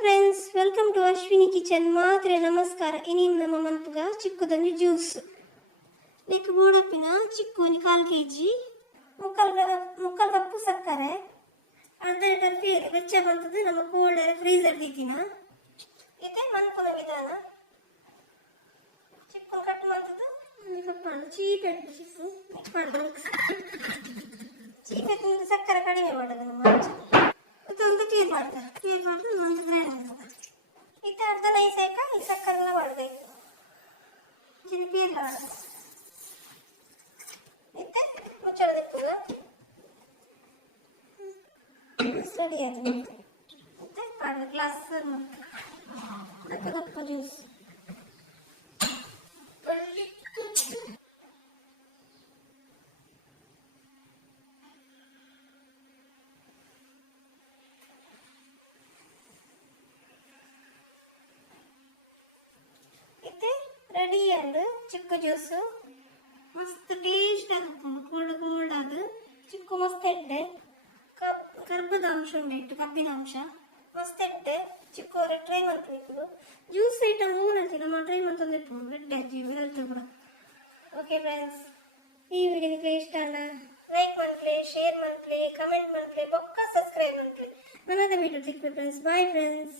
Friends, welcome to Ashwini kitchen. ಮಾತ್ರೆ ನಮಸ್ಕಾರ. ಇನ್ನಿನ ನಮ್ಮ ಮನ್ಪುಗ ಚಿಕ್ಕದೊಂದು ಜ್ಯೂಸ್ ಬೇಕು. ಬೋಡಪ್ಪಿನ ಚಿಕ್ಕು ಒಂದು 1/4 kg, ಮುಕ್ಕಾಲು ಕಪ್ಪು ಸಕ್ಕರೆ, ಅರ್ಧ ಲೀಟರ್ ಪೀರೆ ಬೆಚ್ಚ ಬಂತದ್ದು ನಮ್ಮ ಕೋಲ್ಡ್ ಫ್ರೀಸರ್ ದೀತಿನ. ಇದೇ ಮನ್ಪುನ ವಿಧಾನ. ಚಿಕ್ಕು ಕಟ್ ಮಾಡ್ತದ್ದು ಚೀಪೆ ಚಿಕ್ಕು ಮಾಡೋದು, ಚೀಪೆ ಸಕ್ಕರೆ ಕಡಿಮೆ ಮಾಡೋದು. ನಮ್ಮ ಒಂದು ಟೀರ್ ಮಾಡ್ತಾರೆ, ಟೀರ್ ಮಾಡಿದ್ರೆ ಒಂದು ಗ್ರೈಂಡ್ ಮಾಡ್ತಾರೆ. ಇದು ಅರ್ಧ ನೈಸ್ ಆಯ್ಕ ಈ ಸಕ್ಕರೆಲ್ಲ ಮಾಡಬೇಕು. ಇದು ಟೀರ್ ಮಾಡೋದು. ಮತ್ತೆ ಮುಚ್ಚಳ ದಿಪ್ಪುಗ ರೆಡಿ ಆಗಿದೆ. ಮತ್ತೆ ಪಾಡು ಗ್ಲಾಸ್ ಮತ್ತೆ ಕಪ್ಪು ಜ್ಯೂಸ್. ರೆಡಿ ಅಂಡ್ ಚಿಕ್ಕು ಜ್ಯೂಸು ಮಸ್ತ್ ಟೇಸ್ಟ್ ಆಗುತ್ತೆ. ಕೋಲ್ಡ್ ಅದು ಚಿಕ್ಕು ಮಸ್ತ್ ಎಡ್ಡೆ ಕರ್ಬದ ಅಂಶ ಉಂಟು, ಕಬ್ಬಿನ ಅಂಶ ಮಸ್ತ್ ಎಡ್ಡೆ. ಚಿಕ್ಕವರೆ ಟ್ರೈ ಮಾಡ್ಬೇಕು. ಜ್ಯೂಸ್ ಐಟಮ್ ಊನಂತೆ ನಮ್ಮ ಟ್ರೈ ಮಾಡ್ತಂದಿಟ್ಟು ರೆಡ್ಡೆ ಅಜ್ಜಿ ಬೆಳೆದು ಕೂಡ. ಓಕೆ ಫ್ರೆಂಡ್ಸ್, ಈ ವಿಡಿಯೋ ನಿಮಗೆ ಇಷ್ಟ ಅಲ್ಲ ಲೈಕ್ ಮಾಡ್ಲಿ, ಶೇರ್ ಮಾಡ್ಲಿ, ಕಮೆಂಟ್ ಮಾಡ್ಲಿ, ಬೊಕ್ಕ ಸಬ್ಸ್ಕ್ರೈಬ್ ಮಾಡ್ಲಿ. ನನ್ನದ ವಿಡಿಯೋ ಸಿಗ್ತದೆ ಫ್ರೆಂಡ್ಸ್. Bye friends.